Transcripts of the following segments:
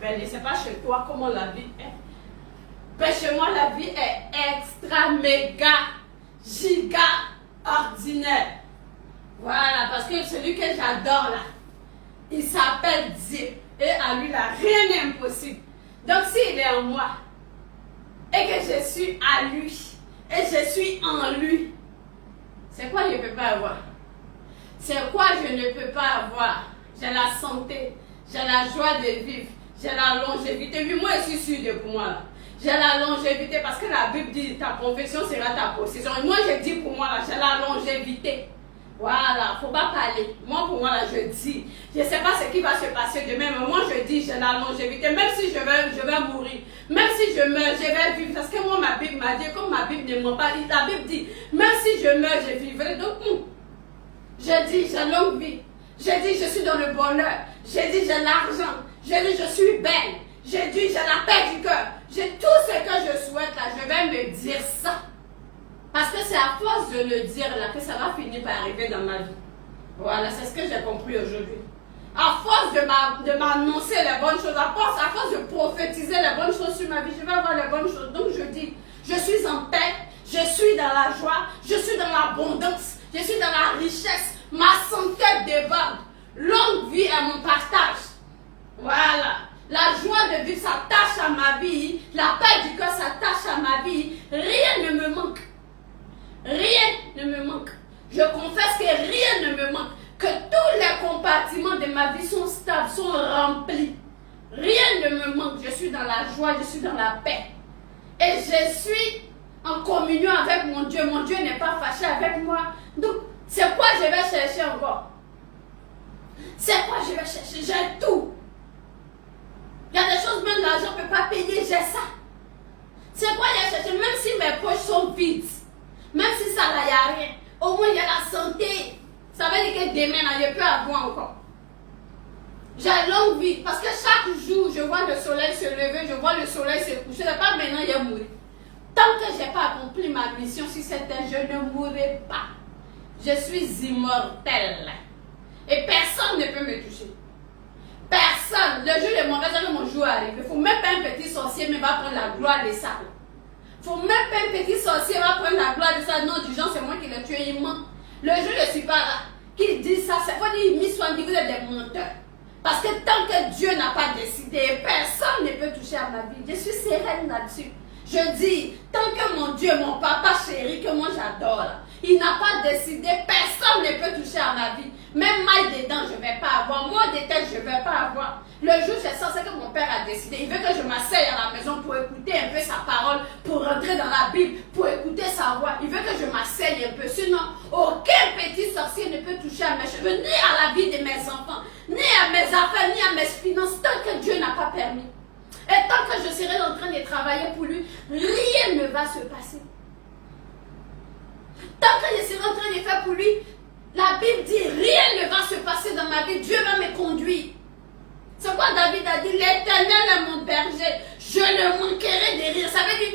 belle. Et c'est pas chez toi comment la vie est. Ben, chez moi, la vie est extra, méga, giga, ordinaire. Voilà, parce que celui que j'adore là, il s'appelle Dieu. Et à lui, là, rien n'est impossible. Donc, s'il est en moi, et que je suis à lui, et je suis en lui, c'est quoi je ne peux pas avoir? C'est quoi je ne peux pas avoir? J'ai la santé, j'ai la joie de vivre, j'ai la longévité. Oui, moi, je suis sûre de pour moi là. J'ai la longévité parce que la Bible dit, ta confession sera ta possession. Et moi, je dis pour moi, là, j'ai la longévité. Voilà, faut pas parler. Moi, pour moi, là, je dis, je ne sais pas ce qui va se passer demain, mais moi, je dis, j'ai la longévité. Même si je vais mourir, même si je meurs, je vais vivre. Parce que moi, ma Bible m'a dit, comme ma Bible ne ment pas, la Bible dit, même si je meurs, je vivrai. Donc, je dis, j'ai longue vie. Je dis, je suis dans le bonheur. Je dis, j'ai l'argent. Je dis, je suis belle. Je dis, j'ai la paix du cœur. J'ai tout ce que je souhaite, là, je vais me dire ça. Parce que c'est à force de le dire là que ça va finir par arriver dans ma vie. Voilà, c'est ce que j'ai compris aujourd'hui. À force de m'annoncer les bonnes choses, à force de prophétiser les bonnes choses sur ma vie, je vais avoir les bonnes choses. Donc je dis, je suis en paix, je suis dans la joie, je suis dans l'abondance, je suis dans la richesse, ma santé déborde. Longue vie est mon partage. Voilà. La joie de vivre s'attache à ma vie, la paix du cœur s'attache à ma vie, rien ne me manque. Rien ne me manque. Je confesse que rien ne me manque. Que tous les compartiments de ma vie sont stables, sont remplis. Rien ne me manque. Je suis dans la joie, je suis dans la paix. Et je suis en communion avec mon Dieu. Mon Dieu n'est pas fâché avec moi. Donc, c'est quoi je vais chercher encore? C'est quoi je vais chercher? J'ai tout. Il y a des choses, même l'argent ne peut pas payer, j'ai ça. C'est quoi je vais chercher? Même si mes poches sont vides. Même si ça là, il n'y a rien. Au moins, il y a la santé. Ça veut dire que demain, là, je peux avoir encore. J'ai longue vie. Parce que chaque jour, je vois le soleil se lever, je vois le soleil se coucher. Ce n'est pas maintenant, il est mourir. Tant que je n'ai pas accompli ma mission sur cette terre, je ne mourrai pas. Je suis immortelle. Et personne ne peut me toucher. Personne. Le jour de mon rêve, mon jour arrive. Il ne faut même pas un petit sorcier, mais va prendre la gloire des salles. Il ne faut même pas un petit sorcier va prendre la gloire de ça. Non, du genre, c'est moi qui l'ai tué, il ment. Le jour, je ne suis pas là. Qui dit ça, c'est faut dire, mis soin, vous êtes des menteurs. Parce que tant que Dieu n'a pas décidé, personne ne peut toucher à ma vie. Je suis sereine là-dessus. Je dis, tant que mon Dieu, mon papa chéri, que moi j'adore, il n'a pas décidé, personne ne peut toucher à ma vie. Même mal dedans, je ne vais pas avoir. Moi, de tête, je ne vais pas avoir. Le jour, c'est ça, c'est que mon père a décidé. Il veut que je m'asseye à la maison pour écouter un peu sa parole, pour rentrer dans la Bible, pour écouter sa voix. Il veut que je m'asseye un peu. Sinon, aucun petit sorcier ne peut toucher à mes cheveux, ni à la vie de mes enfants, ni à mes affaires, ni à mes finances, tant que Dieu n'a pas permis. Et tant que je serai en train de travailler pour lui, rien ne va se passer. Tant que je serai en train de faire pour lui, la Bible dit rien ne va se passer dans ma vie. Dieu va me conduire. C'est quoi David a dit? L'Éternel est mon berger. Je ne manquerai de rien. Ça veut dire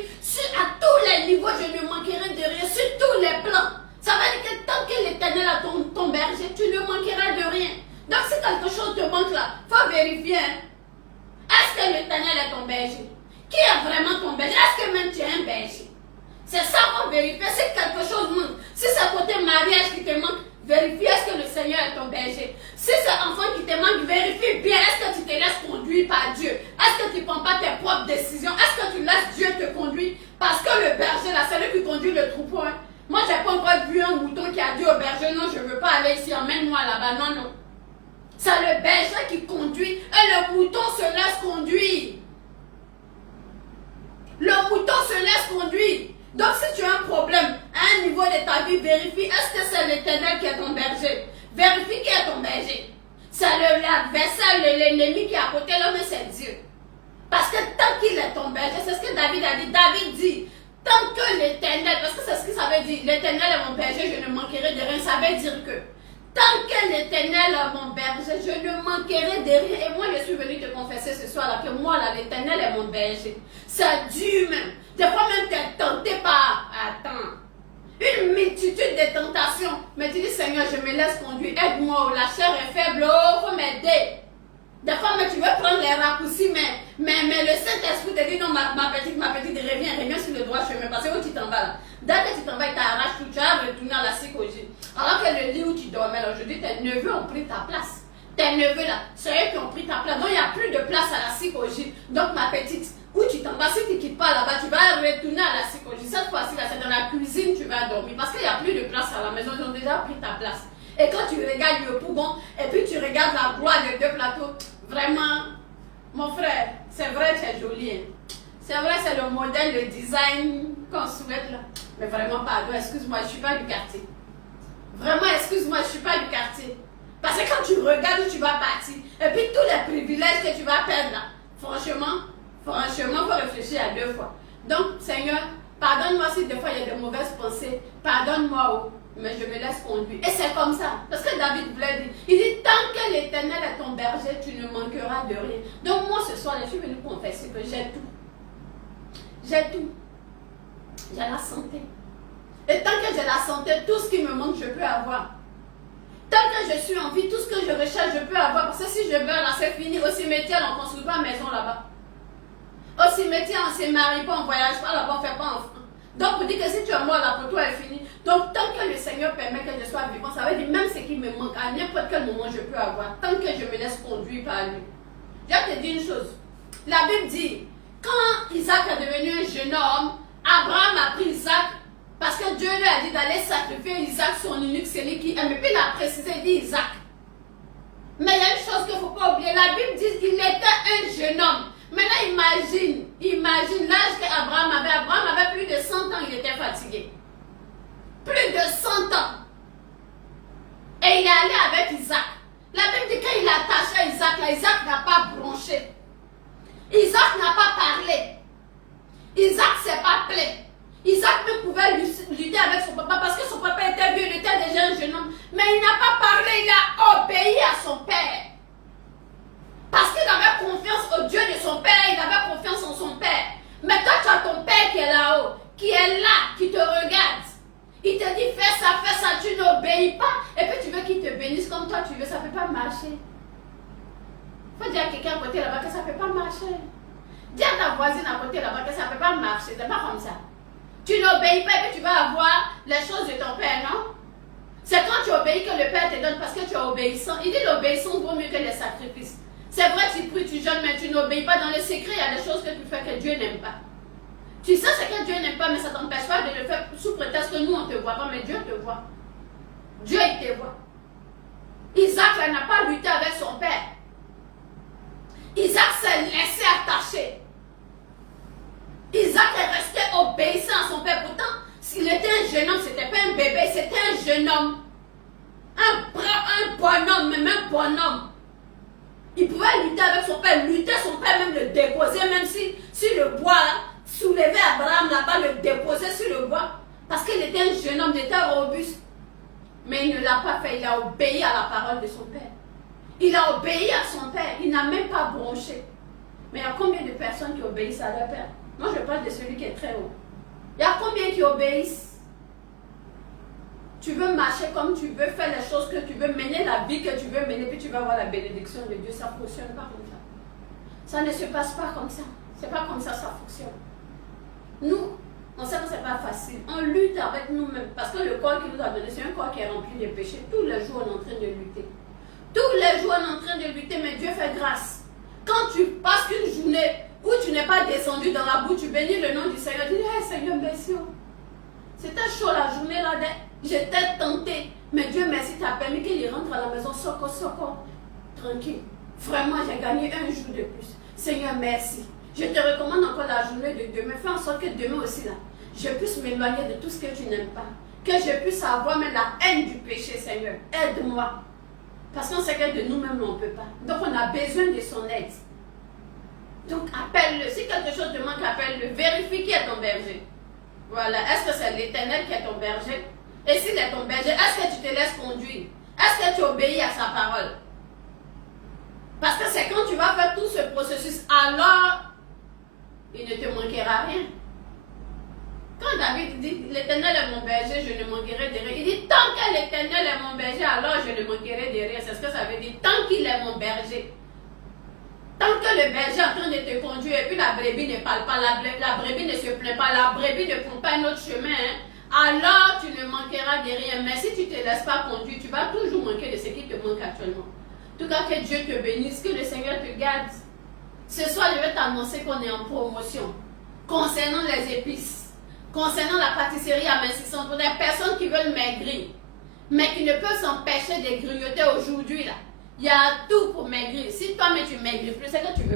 à tous les niveaux, je ne manquerai de rien. Sur tous les plans. Ça veut dire que tant que l'Éternel est ton berger, tu ne manqueras de rien. Donc si quelque chose te manque là, il faut vérifier. Est-ce que l'Éternel est ton berger? Qui est vraiment ton berger? Est-ce que même tu es un berger? C'est ça qu'on vérifie. Si quelque chose manque, si c'est côté mariage qui te manque, vérifie est-ce que le Seigneur est ton berger. Si c'est enfant qui te manque, vérifie bien est-ce que tu te laisses conduire par Dieu. Est-ce que tu ne prends pas tes propres décisions? Est-ce que tu laisses Dieu te conduire? Parce que le berger là, c'est lui qui conduit le troupeau. Hein. Moi, je n'ai pas encore vu un mouton qui a dit au berger, non, je ne veux pas aller ici, emmène-moi là-bas. Non, non. C'est le berger qui conduit et le mouton se laisse conduire. Le mouton se laisse conduire. Donc si tu as un problème à un niveau de ta vie, vérifie, est-ce que c'est l'Éternel qui est ton berger? Vérifie qui est ton berger. C'est l'adversaire, l'ennemi qui est à côté, là, mais c'est Dieu. Parce que tant qu'il est ton berger, c'est ce que David a dit. David dit, tant que l'Éternel, parce que c'est ce que ça veut dire, l'Éternel est mon berger, je ne manquerai de rien. Ça veut dire que tant que l'Éternel est mon berger, je ne manquerai de rien. Et moi, je suis venue te confesser ce soir-là que moi, là, l'Éternel est mon berger. C'est Dieu même. Des fois même, tu es tenté par, une multitude de tentations. Mais tu dis, Seigneur, je me laisse conduire. Aide-moi, la chair est faible, il faut m'aider. Des fois, mais tu veux prendre les raccourcis, mais le Saint-Esprit te dit, non, ma petite, reviens sur le droit chemin. Parce que où tu t'en vas là? Dès que tu t'en vas, tu t'arraches tout, tu vas retourner à la psychologie. Alors que le lit où tu dormais, là, aujourd'hui, tes neveux ont pris ta place. Tes neveux là, c'est eux qui ont pris ta place. Donc, il n'y a plus de place à la psychologie. Donc, ma petite, où tu t'en vas, si tu ne quittes pas là-bas, tu vas retourner à la psychologie. Cette fois-ci, là, c'est dans la cuisine tu vas dormir. Parce qu'il n'y a plus de place à la maison, ils ont déjà pris ta place. Et quand tu regardes le poumon, et puis tu regardes la gloire des deux plateaux, vraiment, mon frère, c'est vrai, c'est joli. Hein. C'est vrai, c'est le modèle, le design qu'on souhaite là. Mais vraiment, pardon, excuse-moi, je ne suis pas du quartier. Vraiment, excuse-moi, je ne suis pas du quartier. Parce que quand tu regardes où tu vas partir, et puis tous les privilèges que tu vas perdre là, franchement, il faut réfléchir à 2 fois. Donc, Seigneur, pardonne-moi si des fois il y a de mauvaises pensées. Pardonne-moi, oh, mais je me laisse conduire. Et c'est comme ça. Parce que David voulait dire, il dit, tant que l'Éternel est ton berger, tu ne manqueras de rien. Donc moi, ce soir, je suis venue confesser que j'ai tout. J'ai tout. J'ai la santé. Et tant que j'ai la santé, tout ce qui me manque, je peux avoir. Tant que je suis en vie, tout ce que je recherche, je peux avoir. Parce que si je meurs là, c'est fini. Au cimetière, on ne construit pas une maison là-bas. Au cimetière, on ne se marie pas, on ne voyage pas là-bas, on ne fait pas enfant. Donc, pour dire que si tu es mort là, pour toi, est fini. Donc, tant que le Seigneur permet que je sois vivant, ça veut dire même ce qui me manque, à n'importe quel moment, je peux avoir. Tant que je me laisse conduire par lui. Je vais te dire une chose. La Bible dit, quand Isaac est devenu un jeune homme, Abraham a pris Isaac parce que Dieu lui a dit d'aller sacrifier Isaac, son unique, celui qui aime. Et puis il a précisé, il dit Isaac. Mais il y a une chose qu'il ne faut pas oublier. La Bible dit qu'il était un jeune homme. Maintenant, imagine l'âge qu'Abraham avait. Abraham avait plus de 100 ans, il était fatigué. Plus de 100 ans. Et il est allé avec Isaac. La Bible dit qu'il a attaché Isaac, là, Isaac n'a pas bronché. Isaac n'a pas parlé. Isaac ne s'est pas plaint. Isaac ne pouvait lutter avec son papa parce que son papa était vieux, il était déjà un jeune homme. Mais il n'a pas parlé, il a obéi à son père. Parce qu'il avait confiance au Dieu de son père, il avait confiance en son père. Mais toi, tu as ton père qui est là-haut, qui est là, qui te regarde. Il te dit, fais ça, tu n'obéis pas. Et puis tu veux qu'il te bénisse comme toi tu veux, ça ne peut pas marcher. Il faut dire à quelqu'un à côté là-bas que ça ne peut pas marcher. Dis à ta voisine à côté là-bas que ça ne peut pas marcher, c'est pas comme ça. Tu n'obéis pas et puis tu vas avoir les choses de ton père, non? C'est quand tu obéis que le père te donne parce que tu es obéissant. Il dit l'obéissance vaut mieux que les sacrifices. C'est vrai, tu pries, tu jeûnes, mais tu n'obéis pas. Dans le secret, il y a des choses que tu fais que Dieu n'aime pas. Tu sais ce que Dieu n'aime pas, mais ça ne t'empêche pas de le faire sous prétexte que nous, on ne te voit pas, mais Dieu te voit. Dieu, il te voit. Isaac, là, n'a pas lutté avec son père. Isaac s'est laissé attacher. Isaac est resté obéissant à son père. Pourtant, s'il était un jeune homme, ce n'était pas un bébé, c'était un jeune homme. Un bonhomme, même un bonhomme. Il pouvait lutter avec son père, même le déposer, même si le bois là, soulevait Abraham là-bas, le déposer sur le bois. Parce qu'il était un jeune homme, il était robuste. Mais il ne l'a pas fait, il a obéi à la parole de son père. Il a obéi à son père, il n'a même pas bronché. Mais il y a combien de personnes qui obéissent à leur père? Moi, je parle de celui qui est très haut. Il y a combien qui obéissent? Tu veux marcher comme tu veux, faire les choses que tu veux, mener la vie que tu veux mener, puis tu vas avoir la bénédiction de Dieu. Ça ne fonctionne pas comme ça. Ça ne se passe pas comme ça. C'est pas comme ça fonctionne. Nous, on sait que ce n'est pas facile. On lutte avec nous-mêmes. Parce que le corps qu'il nous a donné, c'est un corps qui est rempli de péchés. Tous les jours, on est en train de lutter. Tous les jours, on est en train de lutter, mais Dieu fait grâce. Quand tu passes une journée où tu n'es pas descendu dans la boue, tu bénis le nom du Seigneur. Tu dis, hey, Seigneur, merci. C'était chaud la journée là. J'étais tentée. Mais Dieu merci, tu as permis qu'il rentre à la maison. Soko. Tranquille. Vraiment, j'ai gagné un jour de plus. Seigneur, merci. Je te recommande encore la journée de demain. Fais en sorte que demain aussi là, je puisse m'éloigner de tout ce que tu n'aimes pas. Que je puisse avoir même la haine du péché, Seigneur. Aide-moi. Parce qu'on sait que de nous-mêmes, on ne peut pas. Donc, on a besoin de son aide. Donc, appelle-le. Si quelque chose te manque, appelle-le. Vérifie qui est ton berger. Voilà. Est-ce que c'est l'Éternel qui est ton berger? Et s'il est ton berger, est-ce que tu te laisses conduire? Est-ce que tu obéis à sa parole? Parce que c'est quand tu vas faire tout ce processus, alors, il ne te manquera rien. Quand David dit, l'Éternel est mon berger, je ne manquerai de rien. Il dit, tant que l'Éternel est mon berger, alors je ne manquerai de rien. C'est ce que ça veut dire. Tant qu'il est mon berger. Tant que le berger est en train de te conduire et puis la brebis ne parle pas, la brebis ne se plaint pas, la brebis ne prend pas un autre chemin, alors tu ne manqueras de rien. Mais si tu ne te laisses pas conduire, tu vas toujours manquer de ce qui te manque actuellement. En tout cas, que Dieu te bénisse, que le Seigneur te garde. Ce soir, je vais t'annoncer qu'on est en promotion concernant les épices, concernant la pâtisserie amincissante. Pour des personnes qui veulent maigrir, mais qui ne peuvent s'empêcher de grignoter aujourd'hui là. Il y a tout pour maigrir. Si toi-même tu maigris plus, c'est que tu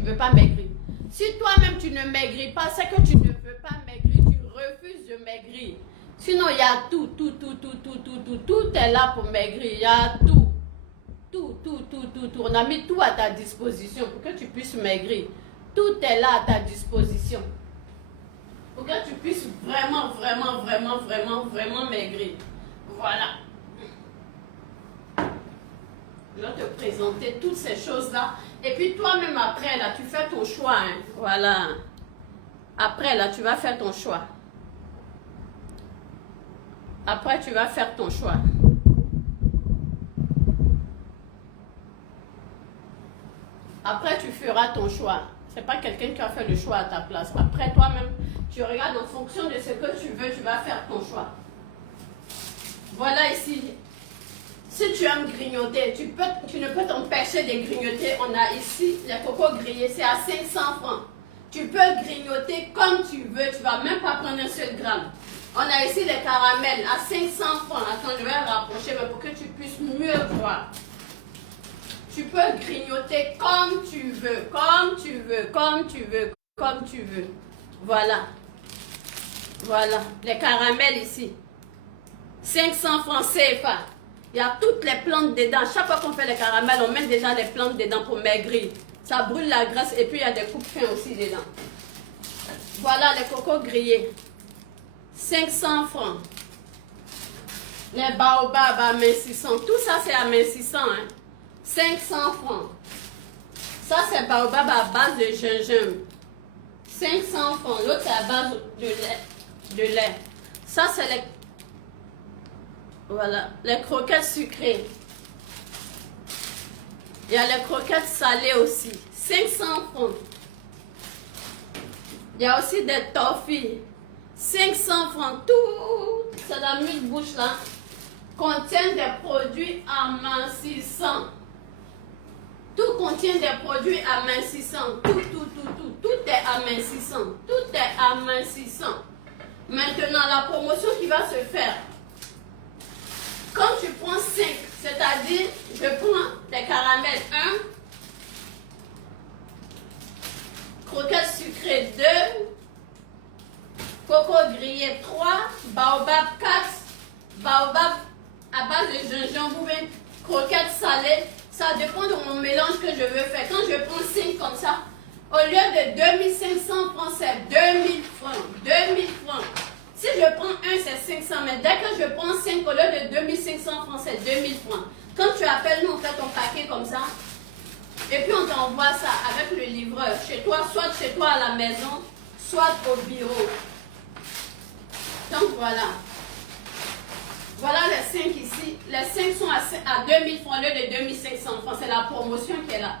veux pas maigrir. Si toi-même tu ne maigris pas, c'est que tu ne veux pas maigrir, tu refuses de maigrir. Sinon, il y a tout est là pour maigrir, il y a tout. On a mis tout à ta disposition pour que tu puisses maigrir. Tout est là à ta disposition. Pour que tu puisses vraiment maigrir. Voilà. Je vais te présenter toutes ces choses-là. Et puis toi-même après, là, tu fais ton choix. Hein. Voilà. Après, là, tu vas faire ton choix. Après, tu vas faire ton choix. Après, tu feras ton choix. Ce n'est pas quelqu'un qui a fait le choix à ta place. Après, toi-même, tu regardes en fonction de ce que tu veux, tu vas faire ton choix. Voilà ici. Si tu aimes grignoter, tu ne peux t'empêcher de grignoter. On a ici les cocos grillés, c'est à 500 francs. Tu peux grignoter comme tu veux, tu ne vas même pas prendre un seul gramme. On a ici les caramels à 500 francs. Attends, je vais rapprocher mais pour que tu puisses mieux voir. Tu peux grignoter comme tu veux, comme tu veux. Voilà. Voilà, les caramels ici. 500 francs CFA. Il y a toutes les plantes dedans. Chaque fois qu'on fait les caramels, on met déjà les plantes dedans pour maigrir. Ça brûle la graisse et puis il y a des coupes fins aussi dedans. Voilà les cocos grillés. 500 francs. Les baobabs amincissants. Tout ça c'est amincissant. Hein. 500 francs. Ça c'est baobab à base de gingembre. 500 francs. L'autre c'est à base de lait. Ça c'est les... Voilà, les croquettes sucrées. Il y a les croquettes salées aussi. 500 francs. Il y a aussi des toffees. 500 francs. Tout, c'est la mûche-bouche là, contient des produits amincissants. Tout contient des produits amincissants. Tout est amincissant. Tout est amincissant. Maintenant, la promotion qui va se faire. Quand tu prends 5, c'est-à-dire, je prends des caramels 1, croquettes sucrées 2, coco grillé 3, baobab 4, baobab à base de gingembre ou bien croquettes salées. Ça dépend de mon mélange que je veux faire. Quand je prends 5 comme ça, au lieu de 2500 francs, c'est 2000 francs. 2000 francs. Si je prends un, c'est 500, mais dès que je prends 5, au lieu de 2500 francs, c'est 2000 francs. Quand tu appelles, nous, on fait ton paquet comme ça. Et puis, on t'envoie ça avec le livreur. Chez toi, soit chez toi à la maison, soit au bureau. Donc, voilà. Voilà les 5 ici. Les 5 sont à 2000 francs au lieu de 2500 francs. C'est la promotion qui est là.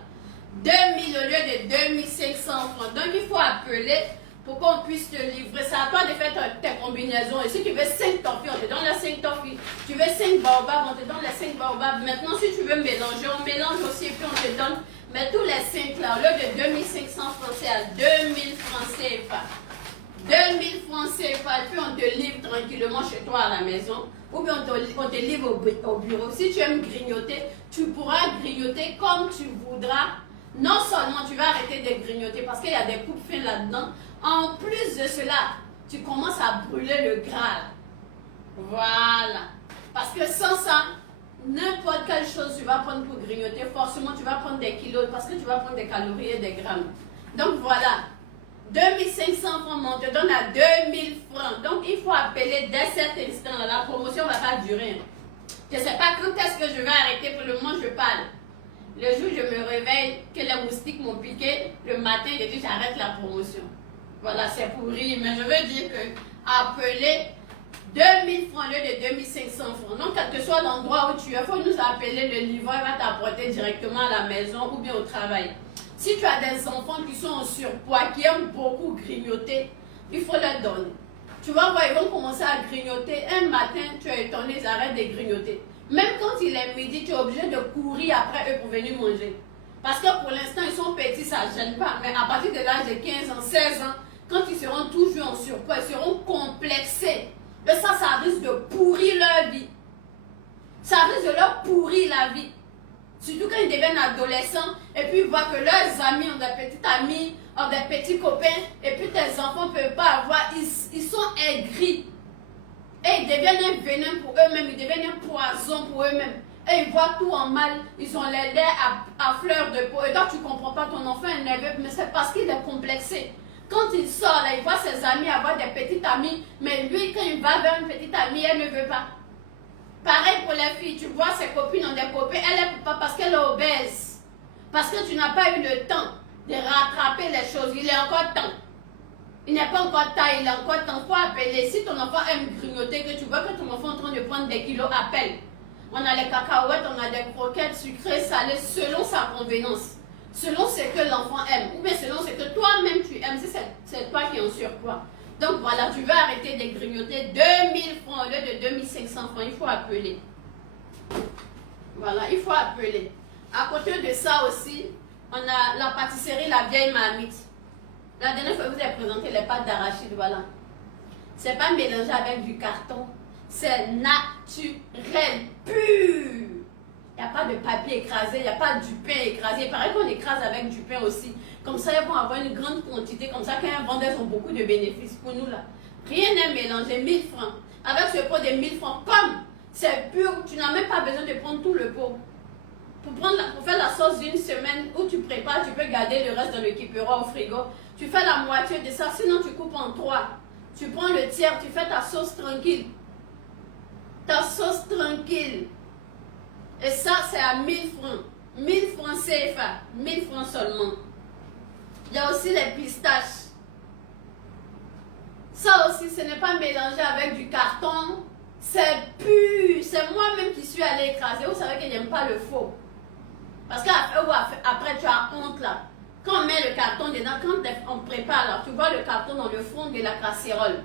2000 au lieu de 2500 francs. Donc, il faut appeler pour qu'on puisse te livrer. C'est à toi de faire tes combinaisons. Et si tu veux 5 toffees, on te donne les 5 toffees. Tu veux 5 baobabs, on te donne les 5 baobabs. Maintenant, si tu veux mélanger, on mélange aussi et puis on te donne. Mais tous les 5 là, au lieu de 2500 francs, c'est à 2000 francs CFA. 2000 francs CFA, et puis on te livre tranquillement chez toi à la maison. Ou bien on te livre au bureau. Si tu aimes grignoter, tu pourras grignoter comme tu voudras. Non seulement tu vas arrêter de grignoter parce qu'il y a des coupes fines là-dedans. En plus de cela, tu commences à brûler le gras. Voilà. Parce que sans ça, n'importe quelle chose tu vas prendre pour grignoter, forcément tu vas prendre des kilos parce que tu vas prendre des calories et des grammes. Donc voilà. 2500 francs, on te donne à 2000 francs. Donc il faut appeler dès cet instant. La promotion ne va pas durer. Je ne sais pas quand est-ce que je vais arrêter. Pour le moment, je parle. Le jour où je me réveille, que les moustiques m'ont piqué, le matin, je dis j'arrête la promotion. Voilà, c'est pour rire. Mais je veux dire que appeler 2000 francs au lieu de 2500 francs. Donc, quel que soit l'endroit où tu es, il faut nous appeler. Le livreur va t'apporter directement à la maison ou bien au travail. Si tu as des enfants qui sont en surpoids, qui aiment beaucoup grignoter, il faut leur donner. Tu vas voir, ils vont commencer à grignoter. Un matin, tu es étonné, ils arrêtent de grignoter. Même quand il est midi, tu es obligé de courir après eux pour venir manger. Parce que pour l'instant, ils sont petits, ça ne gêne pas. Mais à partir de l'âge de 15 ans, 16 ans, quand ils seront toujours en surpoids, ils seront complexés. Et ça risque de pourrir leur vie. Ça risque de leur pourrir la vie. Surtout quand ils deviennent adolescents et puis ils voient que leurs amis ont des petites amies ont des petits copains et puis tes enfants ne peuvent pas avoir, ils sont aigris. Et ils deviennent un venin pour eux-mêmes, ils deviennent un poison pour eux-mêmes. Et ils voient tout en mal, ils ont les lèvres à fleur de peau. Et donc tu ne comprends pas, ton enfant est nerveux, mais c'est parce qu'il est complexé. Quand il sort, là, il voit ses amis avoir des petites amies, mais lui, quand il va vers une petite amie, elle ne veut pas. Pareil pour les filles, tu vois ses copines ont des copains, elle ne peut pas parce qu'elle est obèse. Parce que tu n'as pas eu le temps de rattraper les choses, il est encore temps. Il n'est pas encore taille, il est encore temps. Il faut appeler. Si ton enfant aime grignoter, que tu vois que ton enfant est en train de prendre des kilos, appelle. On a les cacahuètes, on a des croquettes sucrées, salées, selon sa convenance. Selon ce que l'enfant aime. Ou bien selon ce que toi-même tu aimes. Si c'est toi qui es en surpoids. Donc voilà, tu vas arrêter de grignoter 2000 francs au lieu de 2500 francs. Il faut appeler. Voilà, il faut appeler. À côté de ça aussi, on a la pâtisserie La Vieille Marmite. La dernière fois, je vous ai présenté les pâtes d'arachide, voilà. C'est pas mélangé avec du carton. C'est naturel, pur. Il n'y a pas de papier écrasé, il n'y a pas du pain écrasé. Il paraît qu'on écrase avec du pain aussi. Comme ça, ils vont avoir une grande quantité. Comme ça, quand ils vendent, ils ont beaucoup de bénéfices pour nous, là. Rien n'est mélangé, 1000 francs. Avec ce pot de 1000 francs, comme c'est pur, tu n'as même pas besoin de prendre tout le pot. Pour faire la sauce d'une semaine où tu prépares, tu peux garder le reste dans le kipera au frigo. Tu fais la moitié de ça, sinon tu coupes en 3. Tu prends le tiers, tu fais ta sauce tranquille. Ta sauce tranquille. Et ça, c'est à 1000 francs. 1000 francs CFA. 1000 francs seulement. Il y a aussi les pistaches. Ça aussi, ce n'est pas mélangé avec du carton. C'est pur. C'est moi-même qui suis allée écraser. Vous savez que je n'aime pas le faux. Parce qu'après, tu as honte là. Quand on met le carton dedans, quand on prépare là, tu vois le carton dans le fond de la casserole.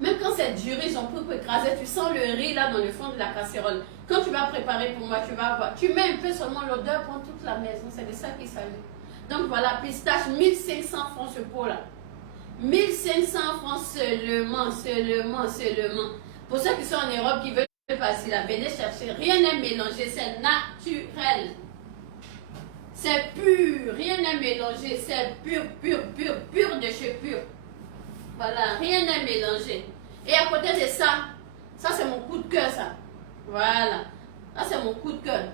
Même quand c'est du riz, ils ont pris pour écraser, tu sens le riz là dans le fond de la casserole. Quand tu vas préparer pour moi, tu vas voir. Tu mets un peu seulement, l'odeur prend toute la maison. C'est de ça qu'il s'agit. Donc voilà, pistache, 1500 francs ce pot là. 1500 francs seulement. Pour ceux qui sont en Europe, qui veulent facile à venir chercher, rien n'est mélangé, c'est naturel. C'est pur, rien n'est mélangé, c'est pur de chez pur. Voilà, rien n'est mélangé. Et à côté de ça, ça c'est mon coup de cœur ça. Voilà, ça c'est mon coup de cœur.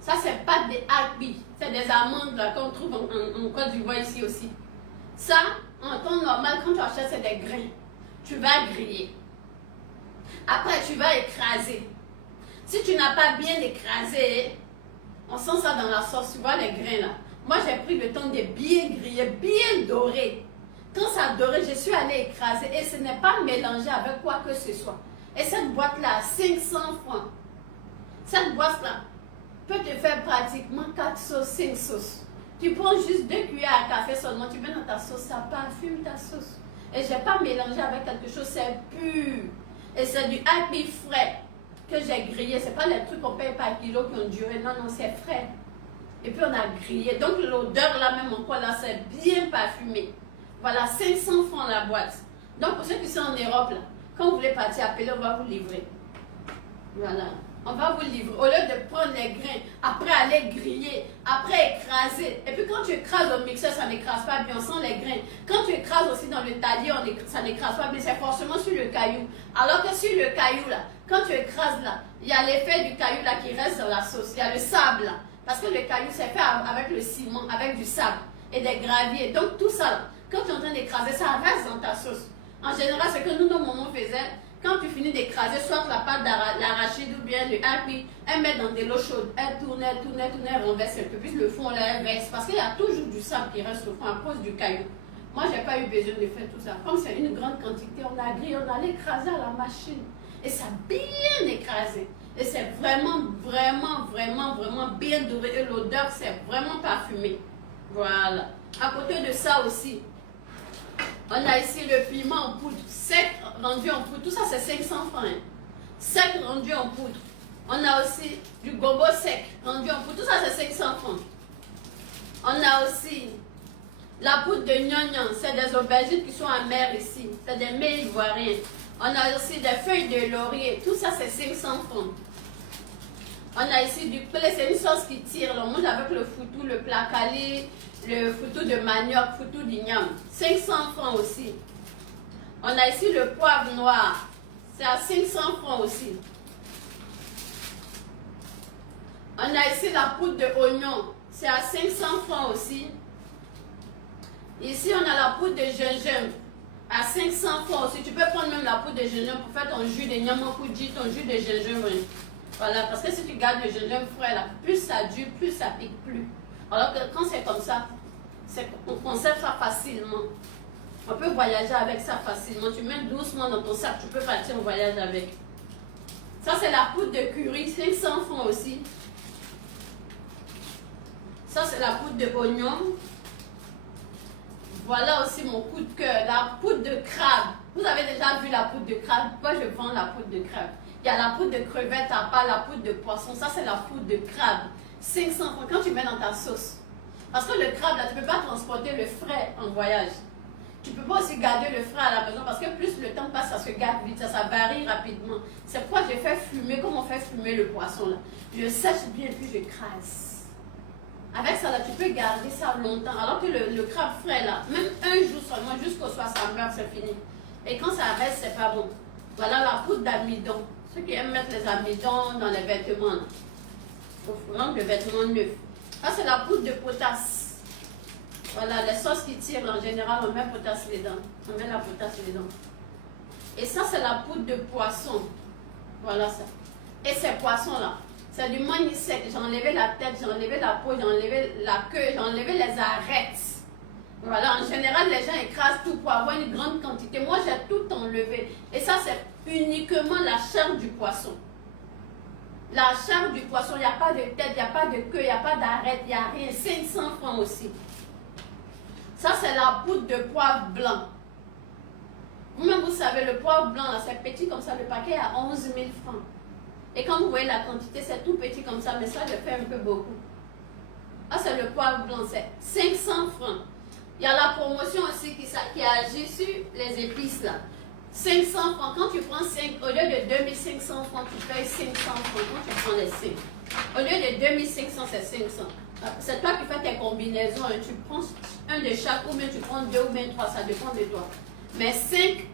Ça c'est pas des harpies, c'est des amandes là qu'on trouve en Côte d'Ivoire ici aussi. Ça, en temps normal, quand tu achètes, c'est des grains. Tu vas griller. Après, tu vas écraser. Si tu n'as pas bien écrasé, on sent ça dans la sauce, tu vois les grains là. Moi, j'ai pris le temps de bien griller, bien dorer. Quand ça a doré, je suis allée écraser et ce n'est pas mélangé avec quoi que ce soit. Et cette boîte-là, 500 francs. Cette boîte-là peut te faire pratiquement 4 sauces, 5 sauces. Tu prends juste 2 cuillères à café seulement, tu mets dans ta sauce, ça parfume ta sauce. Et je n'ai pas mélangé avec quelque chose, c'est pur. Et c'est du happy frais que j'ai grillé. Ce n'est pas les trucs qu'on paye par kilo qui ont duré. Non, non, c'est frais. Et puis on a grillé. Donc l'odeur là même encore là, c'est bien parfumé. Voilà, 500 francs la boîte. Donc pour ceux qui sont en Europe là, quand vous voulez partir, appelez, on va vous livrer. Voilà. On va vous livrer. Au lieu de prendre les grains, après aller griller, après écraser. Et puis quand tu écrases au mixeur, ça n'écrase pas bien, sans les grains. Quand tu écrases aussi dans le talier, ça n'écrase pas bien, c'est forcément sur le caillou. Alors que sur le caillou là, quand tu écrases là, il y a l'effet du caillou là qui reste dans la sauce. Il y a le sable là. Parce que le caillou c'est fait avec le ciment, avec du sable et des graviers. Donc tout ça là, quand tu es en train d'écraser, ça reste dans ta sauce. En général, c'est que nous, nos mamans faisaient. Quand tu finis d'écraser, soit la pâte d'arachide ou bien le harpi, elle met dans de l'eau chaude, elle tourne, elle renverse un peu, puis le fond, là, elle verse. Parce qu'il y a toujours du sable qui reste au fond à cause du caillou. Moi, je n'ai pas eu besoin de faire tout ça. Comme c'est une grande quantité, on a grillé, on a l'écrasé à la machine. Et ça a bien écrasé. Et c'est vraiment bien doré. Et l'odeur, c'est vraiment parfumé. Voilà. À côté de ça aussi, on a ici le piment en poudre, sec rendu en poudre. Tout ça, c'est 500 francs. Hein. Sec rendu en poudre. On a aussi du gombo sec rendu en poudre. Tout ça, c'est 500 francs. On a aussi la poudre de gnognon. C'est des aubergines qui sont amères ici. C'est des mets ivoiriens. On a aussi des feuilles de laurier. Tout ça, c'est 500 francs. On a ici du poulet, c'est une sauce qui tire. On mange avec le foutou, le placali, le foutou de manioc, foutou d'igname. 500 francs aussi. On a ici le poivre noir. C'est à 500 francs aussi. On a ici la poudre de oignon. C'est à 500 francs aussi. Ici, on a la poudre de gingembre. À 500 francs aussi. Tu peux prendre même la poudre de gingembre pour faire ton jus de nyamakuji, ton jus de gingembre. Voilà, parce que si tu gardes le gingembre frais, là, plus ça dure, plus ça pique plus. Alors que quand c'est comme ça, on conserve ça facilement. On peut voyager avec ça facilement. Tu mets doucement dans ton sac, tu peux partir en voyage avec. Ça, c'est la poudre de curry, 500 francs aussi. Ça, c'est la poudre de oignon. Voilà aussi mon coup de cœur, la poudre de crabe. Vous avez déjà vu la poudre de crabe? Moi, je vends la poudre de crabe. Il y a la poudre de crevette à part, la poudre de poisson. Ça, c'est la poudre de crabe. 500 francs quand tu mets dans ta sauce. Parce que le crabe, là, tu ne peux pas transporter le frais en voyage. Tu ne peux pas aussi garder le frais à la maison parce que plus le temps passe, ça se garde vite, ça varie rapidement. C'est pourquoi je fais fumer, comme on fait fumer le poisson là. Je sèche bien puis je crasse. Avec ça là, tu peux garder ça longtemps. Alors que le crabe frais là, même un jour seulement, jusqu'au soir, ça meurt, c'est fini. Et quand ça reste, c'est pas bon. Voilà la poudre d'amidon. Ceux qui aiment mettre les amidons dans les vêtements là. Au manque de vêtements neufs. Ça, c'est la poudre de potasse. Voilà, les sauces qui tirent, en général, on met potasse dedans. On met la potasse dedans. Et ça, c'est la poudre de poisson. Voilà ça. Et ces poissons-là, c'est du mani sec. J'ai enlevé la tête, j'ai enlevé la peau, j'ai enlevé la queue, j'ai enlevé les arêtes. Voilà, en général, les gens écrasent tout pour avoir une grande quantité. Moi, j'ai tout enlevé. Et ça, c'est uniquement la chair du poisson. La chair du poisson, il n'y a pas de tête, il n'y a pas de queue, il n'y a pas d'arête, il n'y a rien. 500 francs aussi. Ça, c'est la poudre de poivre blanc. Vous-même, vous savez, le poivre blanc, c'est petit comme ça. Le paquet est à 11 000 francs. Et quand vous voyez la quantité, c'est tout petit comme ça, mais ça, je fais un peu beaucoup. Ah, c'est le poivre blanc, c'est 500 francs. Il y a la promotion aussi qui agit sur les épices, là. 500 francs. Quand tu prends 5, au lieu de 2500 francs, tu payes 500 francs quand tu prends les 5. Au lieu de 2500, c'est 500. C'est toi qui fais tes combinaisons. Hein. Tu prends un de chaque, ou bien tu prends 2 ou bien 3, ça dépend de toi. Mais 5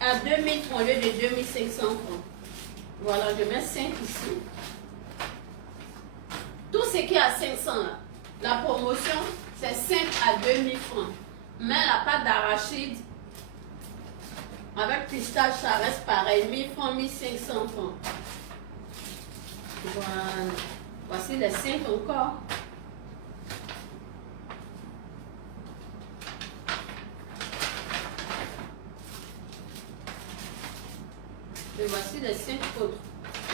à 2000 francs au lieu de 2500 francs. Voilà, je mets 5 ici. Tout ce qui est à 500 là, la promotion, c'est 5 à 2000 francs. Mais la pâte d'arachide, avec pistache, ça reste pareil. 1000 francs, 1500 francs. Voilà. Voici les 5 encore. Et voici les 5 autres.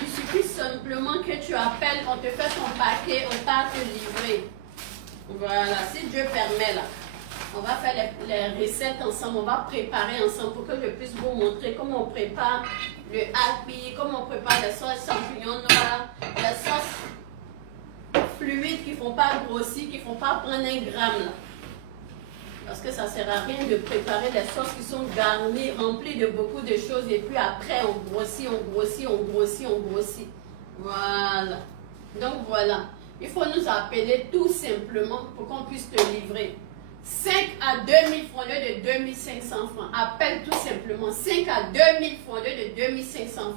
Il suffit simplement que tu appelles, on te fait ton paquet, on part te livrer. Voilà, si Dieu permet là. On va faire les recettes ensemble, on va préparer ensemble pour que je puisse vous montrer comment on prépare le happy, comment on prépare les sauces champignons noirs, les sauces fluides qui ne font pas grossir, qui ne font pas prendre 1 gramme. Là. Parce que ça ne sert à rien de préparer des sauces qui sont garnies, remplies de beaucoup de choses et puis après on grossit, on grossit, on grossit, on grossit. Voilà. Donc voilà. Il faut nous appeler tout simplement pour qu'on puisse te livrer. 5 à 2000 francs au lieu de 2500 francs. Appelle tout simplement. 5 à 2000 francs au lieu de 2500 francs.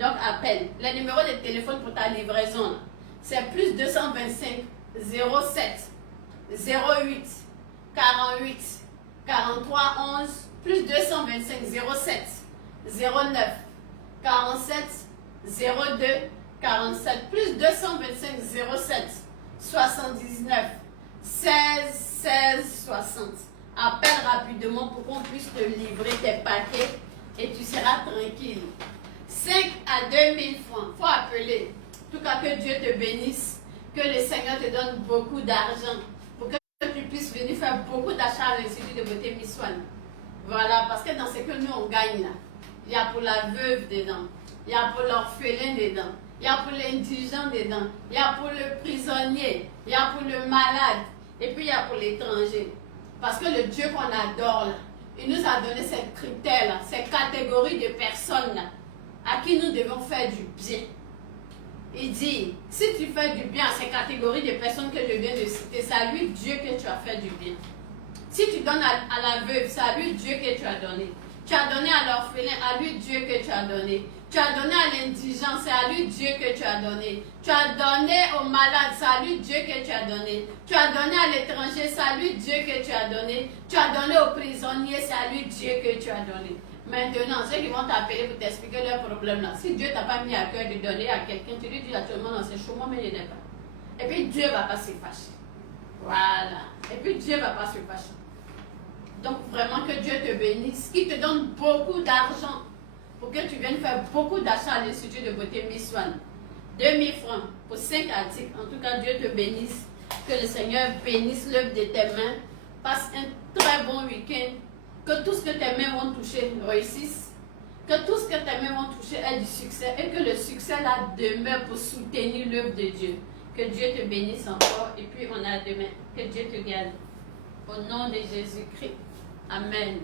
Donc appelle. Le numéro de téléphone pour ta livraison, c'est plus 225 07 08 48 43 11 plus 225 07 09 47 02 47 plus 225 07 79 16 16 60. Appelle rapidement pour qu'on puisse te livrer tes paquets et tu seras tranquille. 5 à 2000 francs. Il faut appeler. En tout cas, que Dieu te bénisse. Que le Seigneur te donne beaucoup d'argent pour que tu puisses venir faire beaucoup d'achats à l'Institut de beauté Miss One. Voilà, parce que dans ce que nous on gagne là, il y a pour la veuve dedans, il y a pour l'orphelin dedans, il y a pour l'indigent dedans, il y a pour le prisonnier, il y a pour le malade, et puis il y a pour l'étranger. Parce que le Dieu qu'on adore là, il nous a donné ces critères là, ces catégories de personnes là. à qui nous devons faire du bien. Il dit, si tu fais du bien à ces catégories de personnes que je viens de citer, c'est à lui Dieu que tu as fait du bien. Si tu donnes à la veuve, c'est à lui Dieu que tu as donné. Tu as donné à l'orphelin, à lui Dieu que tu as donné. Tu as donné à l'indigent, c'est à lui Dieu que tu as donné. Tu as donné aux malades, c'est à lui Dieu que tu as donné. Tu as donné à l'étranger, c'est à lui Dieu que tu as donné. Tu as donné aux prisonniers, c'est à lui Dieu que tu as donné. Maintenant, ceux qui vont t'appeler pour t'expliquer leurs problèmes là, si Dieu t'a pas mis à cœur de donner à quelqu'un, tu lui dis actuellement non, c'est chaud, moi mais je n'ai pas. Et puis Dieu ne va pas se fâcher. Voilà. Et puis Dieu ne va pas se fâcher. Donc vraiment que Dieu te bénisse, qu'il te donne beaucoup d'argent pour que tu viennes faire beaucoup d'achats à l'Institut de beauté Miss One. 2000 francs pour 5 articles. En tout cas, Dieu te bénisse. Que le Seigneur bénisse l'œuvre de tes mains. Passe un très bon week-end. Que tout ce que tes mains vont toucher réussisse. Que tout ce que tes mains vont toucher ait du succès. Et que le succès là demeure pour soutenir l'œuvre de Dieu. Que Dieu te bénisse encore. Et puis on a demain. Que Dieu te garde. Au nom de Jésus-Christ. Amen.